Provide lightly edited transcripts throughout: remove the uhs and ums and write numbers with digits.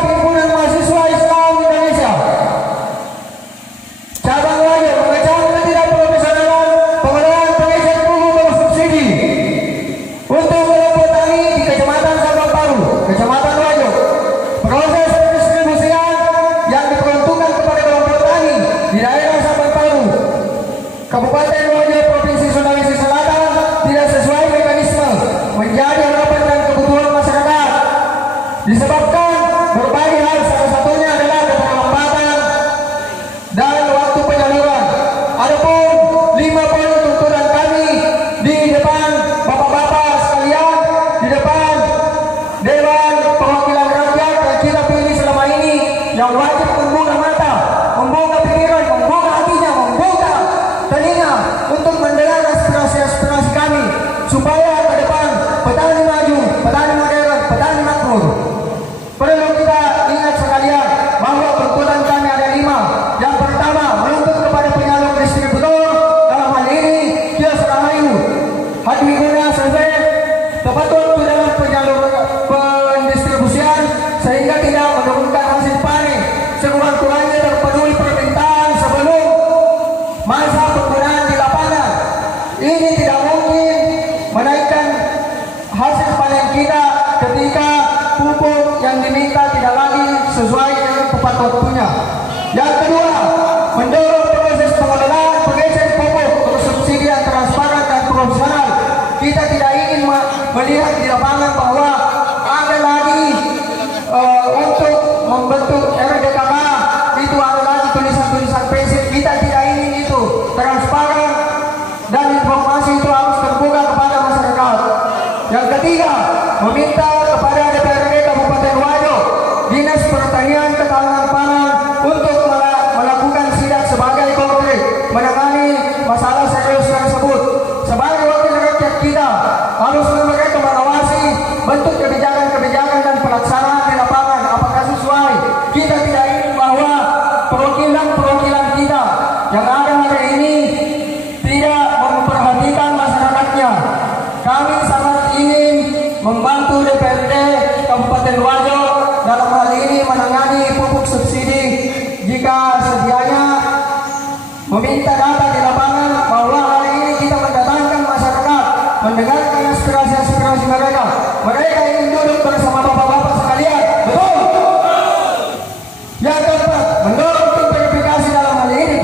Himpunan Mahasiswa Islam Indonesia Cabang Wajo mengecam ketidakprofesionalan pengelolaan pengecer pupuk bersubsidi untuk kelompok petani di Kecamatan Sabang Paru, Kecamatan Wajo. Proses pendistribusian yang diperuntukkan kepada kelompok petani di daerah Sabang Paru, Kabupaten Wajo, Provinsi Sulawesi Selatan tidak sesuai mekanisme menjadi harapan dan kebutuhan masyarakat disebabkan berbagai hal, salah satunya adalah keterlambatan dan waktu penyaluran. Adapun 5 poin tuntutan kami di depan bapak-bapak sekalian, di depan Dewan Perwakilan Rakyat yang kita pilih selama ini, yang wajib membuka mata, membuka pikiran, membuka hatinya, membuka telinga untuk mendengar aspirasi-aspirasi kami supaya ke depan petani maju, petani modern, petani makmur. Perlu kita ingat sekalian bahwa tuntutan kami ada 5. Yang pertama, menuntut kepada penyalur distributor, dalam hal ini Kios Rahayu, Hadi Guna Survey, tepat waktu dalam pendistribusian sehingga tidak menurunkan hasil panen, sekurang-kurangnya terpenuhi permintaan sebelum masa penggunaan di lapangan. Ini tidak mungkin menaikkan hasil panen kita ketika pupuk yang diminta tidak lagi sesuai dengan tepat waktunya. Yang kedua, mendorong proses pengelolaan pengecer pupuk bersubsidi yang transparan dan profesional. Kita tidak ingin melihat di lapangan bahwa ada lagi untuk membentuk RDKK itu ada lagi tulisan-tulisan pensil. Kita tidak ingin itu. Transparan dan informasi itu harus terbuka kepada masyarakat. Yang ketiga, meminta kepada DPRD Kabupaten Wajo, Dinas Pertanian Ketahanan Pangan untuk melakukan sidak sebagai konkret menangani masalah serius tersebut. Sebagai wakil rakyat kita harus mereka mengawasi bentuk kebijakan-kebijakan dan pelaksanaan di lapangan apakah sesuai. Kita tidak ingin bahwa perwakilan-perwakilan kita yang ada hari ini tidak memperhatikan masyarakatnya. Kami sangat ingin membantu DPRD Kabupaten Wajo dalam hal ini menangani pupuk subsidi. Jika sedianya meminta data di lapangan bahwa hari ini kita mendatangkan masyarakat, mendengarkan aspirasi-aspirasi mereka. Mereka ingin duduk bersama bapak-bapak sekalian. Betul? Yang keempat, mendorong tim verifikasi dalam hal ini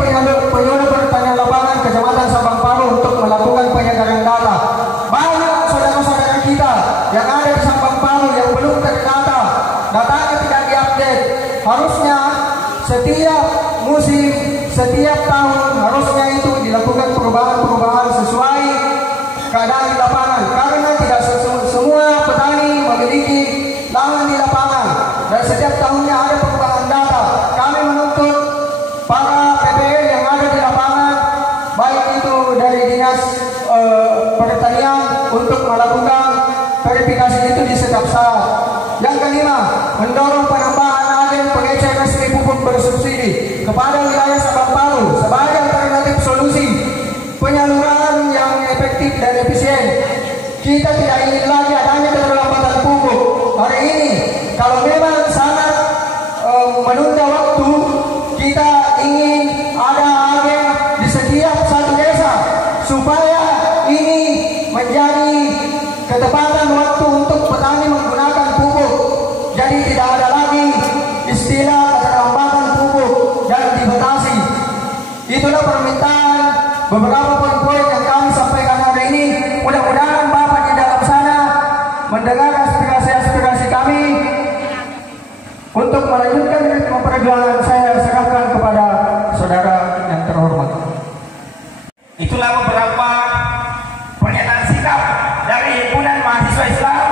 penyuluh pertanian lapangan Kecamatan Sabang Paru untuk melakukan penyegaran data. Banyak saudara-saudara kita yang ada di Sabang Paru yang belum terdata, datanya tidak diupdate. Harusnya setiap musim, setiap tahun harusnya itu dilakukan perubahan-perubahan sesuai keadaan di lapangan, karena tidak semua petani memiliki lahan di lapangan dan setiap tahunnya ada perubahan data. Kami menuntut para PPL yang ada di lapangan, baik itu dari Dinas Pertanian, untuk melakukan verifikasi itu di setiap saat. Yang kelima, mendorong penambahan agen pengecer resmi pupuk bersubsidi kepada wilayah Sabang Paru sebagai alternatif solusi penyaluran yang efektif dan efisien. Kita tidak ingin lagi adanya keterlambatan pupuk. Hari ini, kalau memang sangat menunda waktu, kita ingin ada agen di setiap satu desa supaya ini menjadi ketepatan waktu untuk petani menggunakan pupuk. Jadi tidak ada lagi istilah keterlambatan pupuk dan dibatasi. Itulah permintaan beberapa poin-poin yang kami sampaikan hari ini. Mudah-mudahan Bapak di dalam sana mendengar aspirasi-aspirasi kami. Untuk melanjutkan perjuangan, saya serahkan kepada saudara yang terhormat. Itulah beberapa pernyataan sikap dari Himpunan Mahasiswa Islam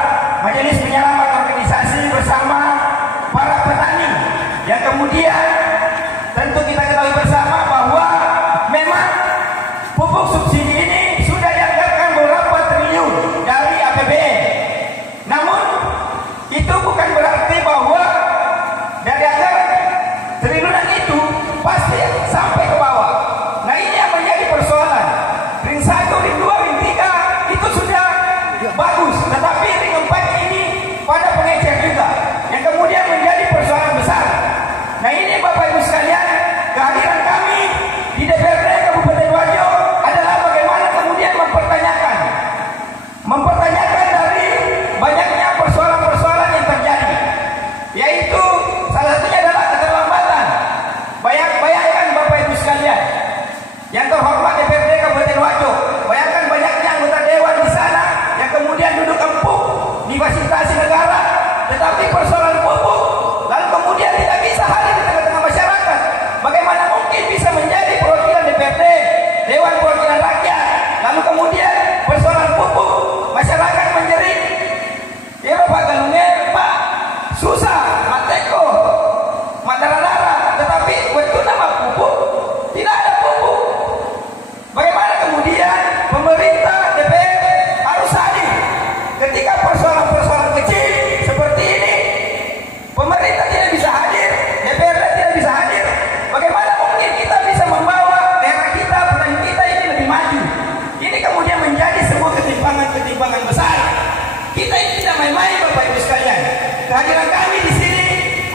Majelis Penyelamat Organisasi bersama para petani, yang kemudian tentu kita ketahui bersama bahwa memang pupuk subsidi ini sudah dianggarkan beberapa triliun dari APBN. Namun itu bukan berarti bahwa dari anggaran triliunan itu pasti sampai ke bawah. Nah, ini yang menjadi persoalan. Ring 1, ring 2, ring 3 itu sudah bagus, tetapi ring 4 ini pada pengecer juga, yang kemudian menjadi persoalan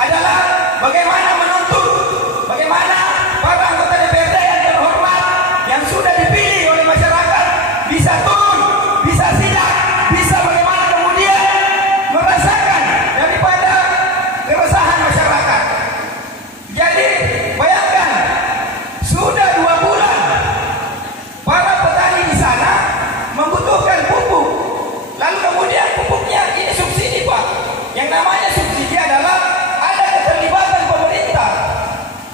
adalah bagaimana menuntut, bagaimana para anggota DPRD yang terhormat yang sudah dipilih oleh masyarakat bisa turun, bisa sidang, bisa bagaimana kemudian merasakan daripada keresahan masyarakat. Jadi bayangkan sudah 2 bulan para petani di sana membutuhkan pupuk, lalu kemudian pupuknya ini subsidi Pak. Yang namanya subsidi adalah ada keterlibatan pemerintah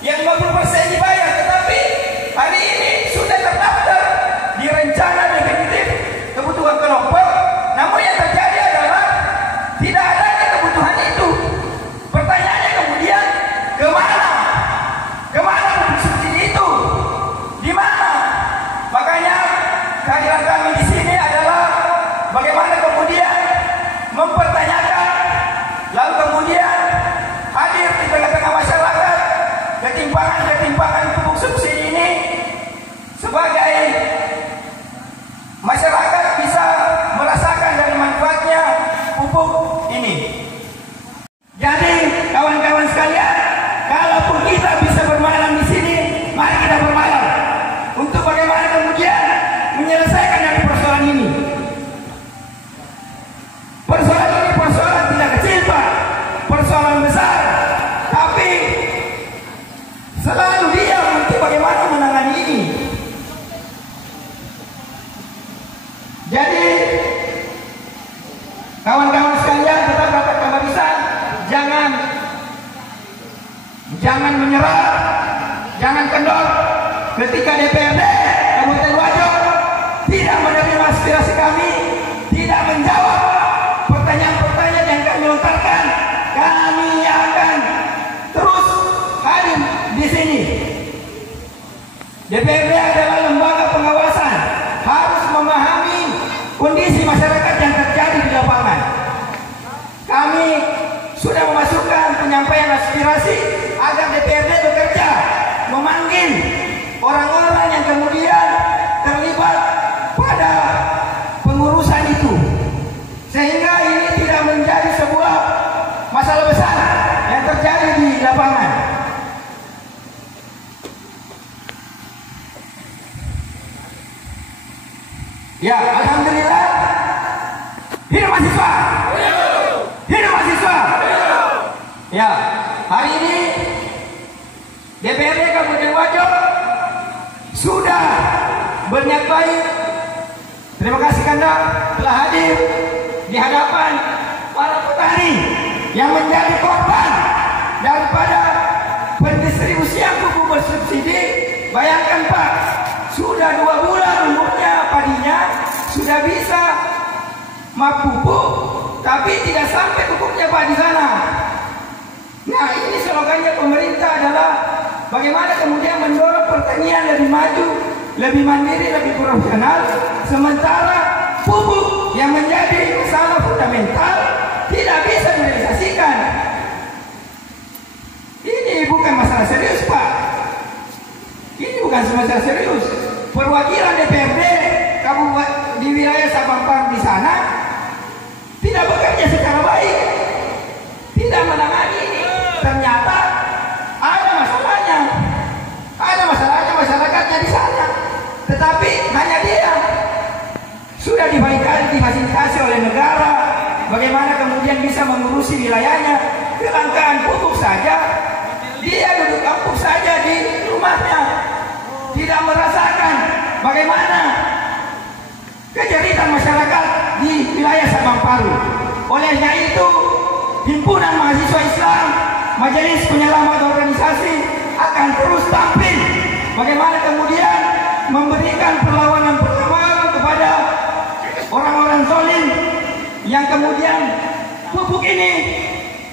yang 50% dibayar, tetapi hari ini sudah terdaftar di rencana definitif kebutuhan kelompok, namun yang terjadi adalah tidak adanya kebutuhan itu. Pertanyaannya kemudian kemana pupuk subsidi itu, di mana? Makanya kehadiran kami di sini adalah bagaimana kemudian mempertanyakan, lalu kemudian hadir di tengah-tengah masyarakat ketimpangan pupuk subsidi ini sebagai masyarakat bisa merasakan dari manfaatnya pupuk ini. Jadi kawan-kawan sekalian, kalaupun kita bisa bermalam di sini, mari kita bermalam untuk bagaimana kemudian menyelesaikan dari persoalan ini. Persoalan ini persoalan tidak kecil Pak, persoalan besar, tapi selalu diam untuk bagaimana menangani ini. Jadi kawan-kawan sekalian, tetap dapat kebarisan, jangan menyerah, jangan kendor. Ketika DPRD Kabupaten Wajo tidak menerima aspirasi kami, tidak menjawab pertanyaan-pertanyaan yang kami lontarkan, kami akan terus hadir di sini. DPRD adalah lembaga pengawasan, harus memahami kondisi masyarakat yang terjadi di lapangan. Kami sudah memasukkan penyampaian aspirasi agar DPRD bekerja, memanggil orang-orang yang kemudian terlibat pada pengurusan itu, sehingga ini tidak menjadi sebuah masalah besar yang terjadi di lapangan. Ya, alhamdulillah. Hidup mahasiswa. Hidup mahasiswa. Ya, hari ini DPRD Kabupaten Wajo sudah berniat baik. Terima kasih Kanda telah hadir di hadapan para petani yang menjadi korban daripada pendistribusian pupuk bersubsidi. Bayangkan Pak, sudah 2 bulan umurnya padinya, sudah bisa pupuk, tapi tidak sampai pupuknya Pak di sana. Nah, ini slogannya pemerintah adalah bagaimana kemudian mendorong pertanian lebih maju, lebih mandiri, lebih profesional, sementara pupuk yang menjadi masalah fundamental tidak bisa direalisasikan. Ini bukan masalah serius Pak. Ini bukan masalah serius. Perwakilan DPRD Kabupaten di wilayah Sabampar di sana tidak bekerja secara baik, tidak menangani ini. Ternyata ada masalahnya masyarakatnya di sana, tetapi hanya dia sudah difasilitasi oleh negara, bagaimana kemudian bisa mengurusi wilayahnya. Kelangkaan pupuk saja, dia duduk kampung saja di rumahnya, tidak merasakan bagaimana kejeritan masyarakat di wilayah Sabangparu. Olehnya itu, Himpunan Mahasiswa Islam, Majelis Penyelamat Organisasi akan terus tampil bagaimana kemudian memberikan perlawanan kepada orang-orang zalim yang kemudian pupuk ini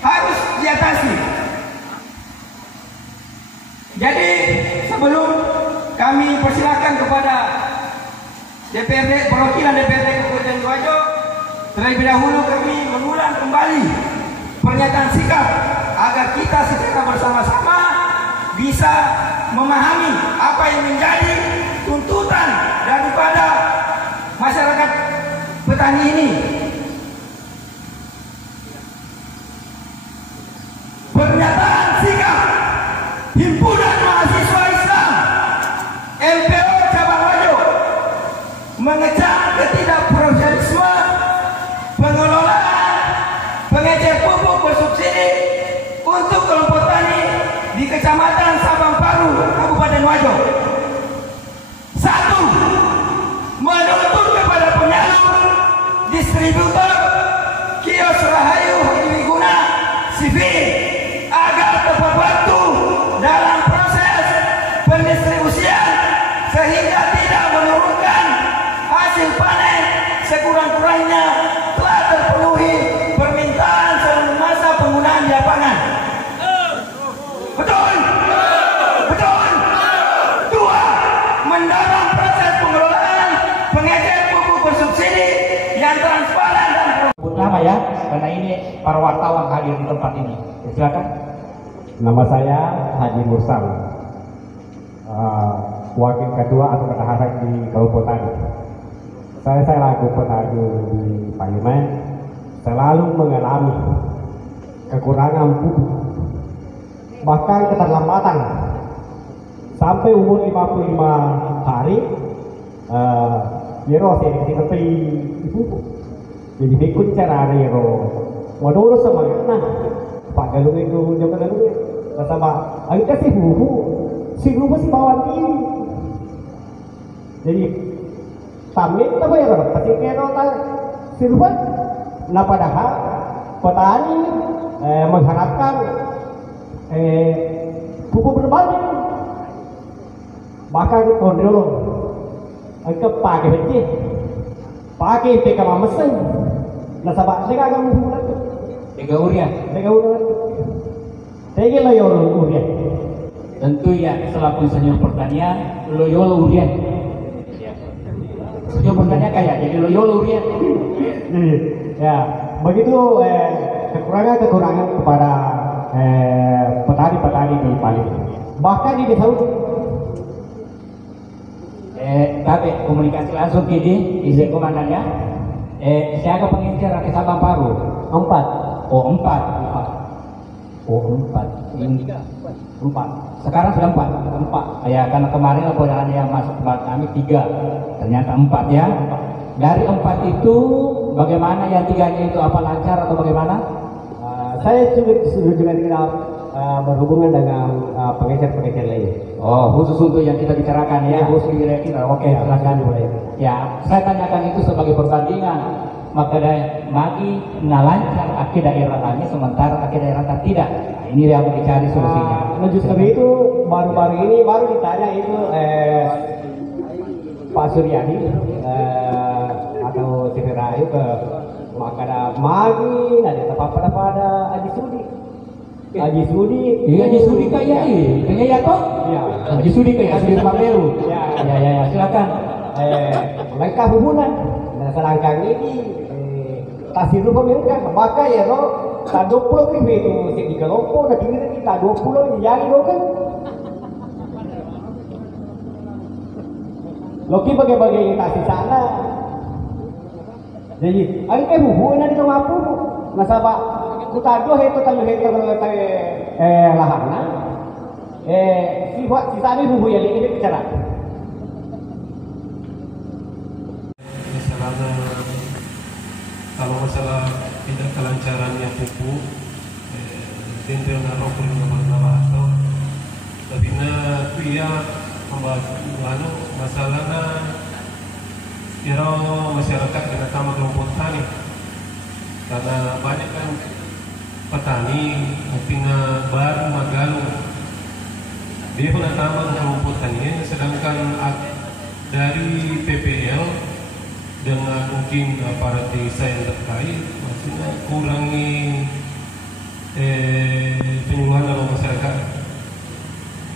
harus diatasi. Jadi sebelum kami persilakan kepada DPRD, perwakilan DPRD Kabupaten Wajo, terlebih dahulu kami mengulang kembali pernyataan sikap agar kita secara bersama-sama bisa memahami apa yang menjadi tuntutan daripada masyarakat petani ini. Pernyataan Kecamatan Sabang Paru, Kabupaten Wajo. Satu, menuntut kepada penyalur, distributor, kios Rahayu Hidimiguna Sivil agar tepat waktu dalam proses pendistribusian sehingga tidak menurunkan hasil panen sekurang-kurangnya telah terpenuhi permintaan seluruh masa penggunaan di lapangan. Betul? Betul? Dua, mendorong proses pengelolaan pengecer pupuk bersubsidi yang transparan dan nama ya, karena ini para wartawan hadir di tempat ini. Ya, silakan. Nama saya Haji Mursam, wakil ketua atau bendahara di Kabupaten. Saya selaku petani di Parlemen selalu mengalami kekurangan pupuk, bahkan keterlambatan sampai umur 55 hari. Yero saya seperti pupuk. Jadi ikut cara Yero. Waduh semangat nah. Pak Galung itu jangan Galung. Sama angka si bubu si bawaan ini. Jadi pamit apa ya kalau pasti kena sirupan. Nah padahal petani mengharapkan pupuk berbanding. Bahkan kontrol angka pakai becik, pakai PK mesin. Nah sahabat saya agak mudah. Tiga uria. Saya kira loyol urian. Tentu ya, selaku insinyur pertanian, loyol urian. Insinyur pertanian kayak jadi loyol urian. Ya, begitu kekurangan kepada petani-petani di Bali. Bahkan di desa Ujung. Tapi komunikasi langsung ke izin komandannya. Siaga pengencer ke Sabang Paru 4. Oh 4. Ini 4. Sekarang sudah 4. Ya karena kemarin laporan yang masuk tempat kami 3. Ternyata 4 ya. Dari 4 itu bagaimana yang 3-nya itu apa lancar atau bagaimana? Saya juga dikenal berhubungan dengan pengecer-pengecer lain. Oh, khusus untuk yang kita bicarakan ya, khusus kira-kira. Oke, silakan dimulai. Ya, saya tanyakan itu sebagai perbandingan. Maka magi lancar akhir daerah lainnya sementara akhir daerah tidak. Nah, ini yang mau dicari solusinya. Justru itu baru-baru ini baru ditanya itu Pak Suryadi atau Sifira itu ke Makada Magi, ada tempat pada Haji Sudi. Haji Sudi. Iya, Haji Sudi kayak ini. Ya toh? Iya. Haji Sudi kayak Sudi Pameru. Ya, silakan. Mereka hubungan. Nah, sedangkan ini tasir lupa mereka. Maka ya lo, tak 20 ribu itu di Galompo, dan tinggal kita 20 yang lo kan. Loki bagai-bagai tasir sana. Jadi, angka hubungan di tengah pun. Nasabah kutado itu tayo lahannya. Si tadi bubu yang ini bicara. Kalau masalah tidak kelancarannya pupuk, tentu narokul atau tapi ia membahas masalahnya kira masyarakat dengan sama kelompok tani karena banyak kan petani artinya baru magalu dia pun tambah kelompok tani sedangkan dari PPL dengan mungkin aparat desa yang terkait maksudnya kurangi penyuluhan dalam masyarakat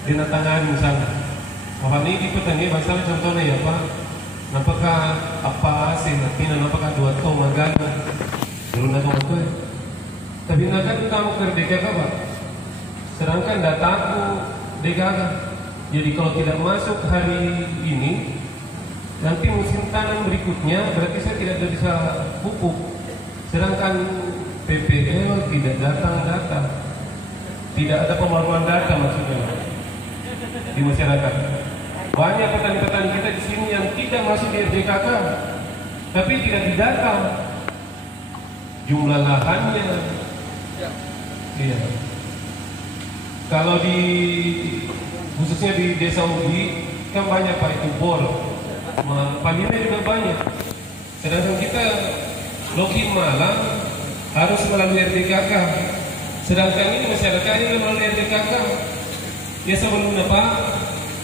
dia tangani misalnya orang ini petani masalah contohnya ya Pak apakah apa hasil artinya apakah 2 ton magalu belum ada waktu tapi kan kamu kerja Pak sedangkan dataku degaga jadi kalau tidak masuk hari ini nanti musim tanam berikutnya berarti saya tidak bisa pupuk sedangkan PPL tidak datang tidak ada pembaruan data maksudnya di masyarakat banyak petani-petani kita di sini yang tidak masuk di RJKK tapi tidak didata jumlah lahannya iya Kalau di khususnya di Desa Ugi kan banyak Pak itu bor, palinnya juga banyak. Sedangkan kita Loki Malang harus melalui RDKK. Sedangkan ini masyarakatnya melalui RDKK. Ya sebelumnya Pak,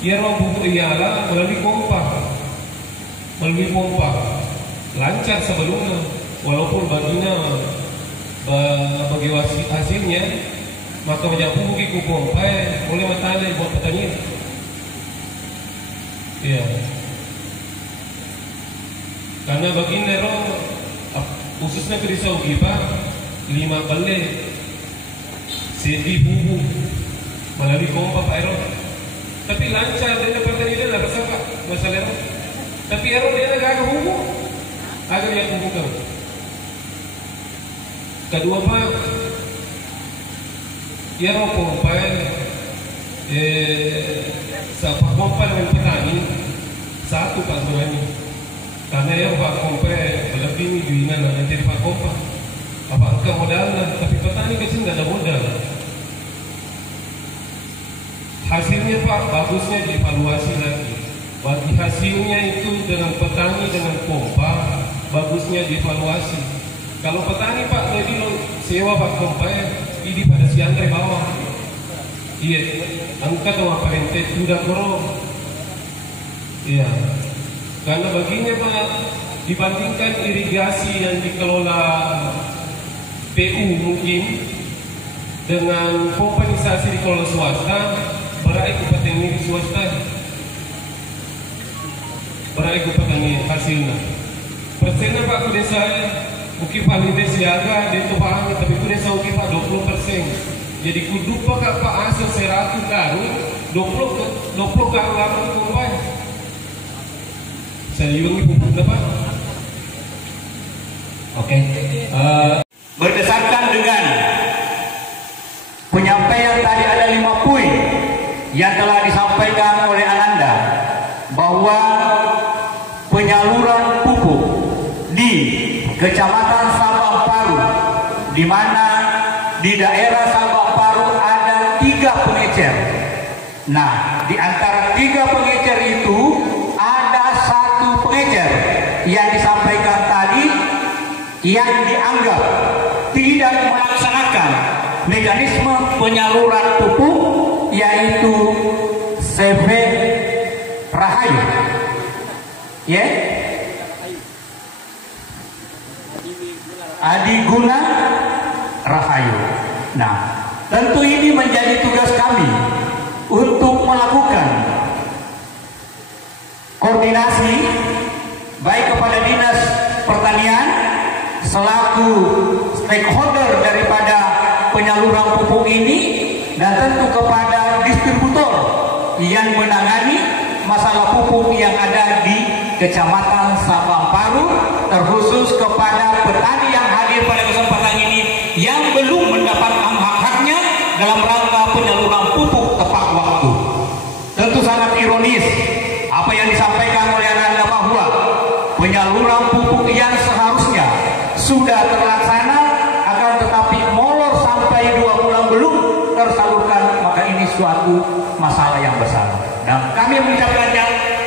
ya ruang pupuk ialah melalui pompa. Melalui pompa lancar sebelumnya, walaupun baginya bagi hasilnya maka banyak pupuk ikut pompa oleh matahari buat petani. Iya. Karena baginda roh khususnya di Saugi Pak 5 kali sedi pupuk melalui pompa Pak Ero. Tapi lancar dia petani dia lah bersama masalah Ero. Tapi Ero dia agak pupuk, agak yang pupuk. Kedua Pak, Ero pompa pompa dengan petani satu Pak sebenarnya. Karena Ero Pak pompa lebih ni duingan nanti di Pak pompa. Apa angka modalnya, tapi petani kecil tidak ada modal. Hasilnya Pak bagusnya dievaluasi lagi. Bagi hasilnya itu dengan petani dengan pompa bagusnya dievaluasi. Kalau petani Pak jadi sewa Pak pompa ini pada siantre bawah. Iya, angkat sama parente sudah korong. Iya, karena baginya Pak dibandingkan irigasi yang dikelola PU mungkin dengan pompanisasi dikelola swasta, berai ku petani di swasta, berai ku petani hasilnya. Persennya Pak ku desa mungkin paling desiaga dia tu paham, tapi ku desa mungkin Pak 20%. Jadi kudu Pak asal 100 karung 20 karung lalu kumpai. Saya ulangi pupuk Pak. Oke. Berdasarkan dengan penyampaian tadi ada 5 poin yang telah disampaikan oleh Ananda bahwa penyaluran pupuk di Kecamatan Sabang Paru, di mana di daerah Sabang Paru ada 3 pengecer. Nah, di antara 3 pengecer itu ada 1 pengecer yang disampaikan tadi yang dianggap tidak melaksanakan mekanisme penyaluran pupuk, yaitu CV Rahayu. Ya, Adiguna Rahayu. Nah, tentu ini menjadi tugas kami untuk melakukan koordinasi baik kepada Dinas Pertanian selaku stakeholder daripada penyaluran pupuk ini, dan tentu kepada distributor yang menangani masalah pupuk yang ada di Kecamatan Sabang Paru, terkhusus kepada petani yang hadir pada kesempatan ini yang belum mendapatkan hak-haknya dalam rangka penyaluran pupuk tepat waktu. Tentu sangat ironis apa yang disampaikan oleh Ananda bahwa penyaluran pupuk yang seharusnya sudah terlaksana akan tetapi molor sampai 2 bulan belum tersalurkan, maka ini suatu masalah yang besar. Dan kami mengucapkan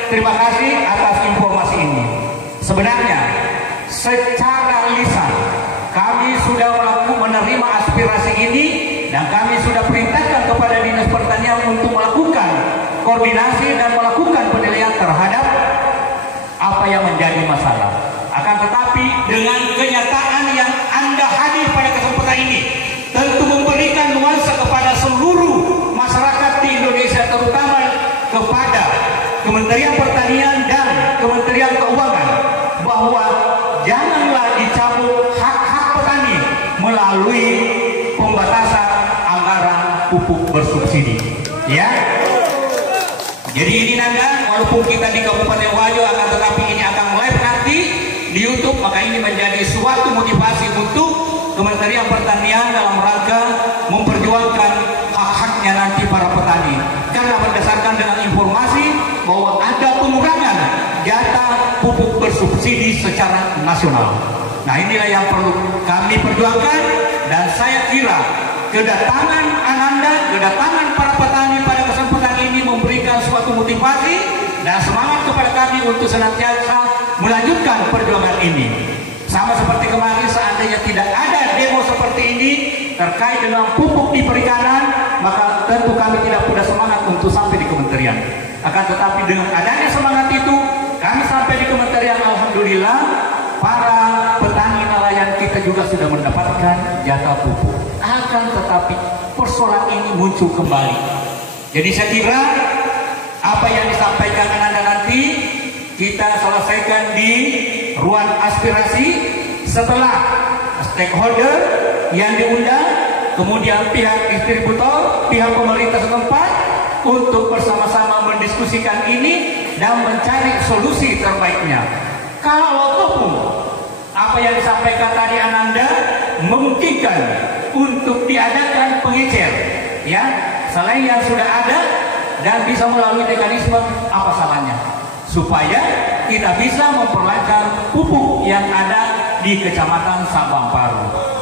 terima kasih atas informasi ini. Sebenarnya secara lisan kami sudah menerima aspirasi ini dan kami sudah perintahkan kepada Dinas Pertanian untuk melakukan koordinasi dan melakukan penilaian terhadap apa yang menjadi masalah. Akan tetapi dengan kenyataan yang Anda hadir pada kesempatan ini tentu memberikan nuansa kepada seluruh masyarakat di Indonesia, terutama kepada Kementerian Pertanian dan Kementerian Keuangan, bahwa janganlah dicabut hak-hak petani melalui pembatasan anggaran pupuk bersubsidi. Ya. Jadi ini Nanda, walaupun kita di Kabupaten Wajo akan tetapi ini akan live nanti di YouTube, maka ini menjadi suatu motivasi untuk Kementerian Pertanian dalam rangka memperjuangkan hak-haknya nanti para petani. Karena berdasarkan dengan informasi bahwa ada pengurangan jatah pupuk bersubsidi secara nasional. Nah, inilah yang perlu kami perjuangkan, dan saya kira kedatangan Ananda, kedatangan dan semangat kepada kami untuk senantiasa melanjutkan perjuangan ini. Sama seperti kemarin, seandainya tidak ada demo seperti ini terkait dengan pupuk di perikanan, maka tentu kami tidak punya semangat untuk sampai di kementerian. Akan tetapi dengan adanya semangat itu, kami sampai di kementerian, alhamdulillah, para petani nelayan kita juga sudah mendapatkan jatah pupuk. Akan tetapi persoalan ini muncul kembali. Jadi saya kira apa yang disampaikan Anda nanti kita selesaikan di ruang aspirasi setelah stakeholder yang diundang, kemudian pihak distributor, pihak pemerintah setempat untuk bersama-sama mendiskusikan ini dan mencari solusi terbaiknya. Kalau pun apa yang disampaikan tadi Ananda memungkinkan untuk diadakan pengecer, ya, selain yang sudah ada dan bisa melalui mekanisme, apa salahnya? Supaya kita bisa memperlancar pupuk yang ada di Kecamatan Sabang Paru.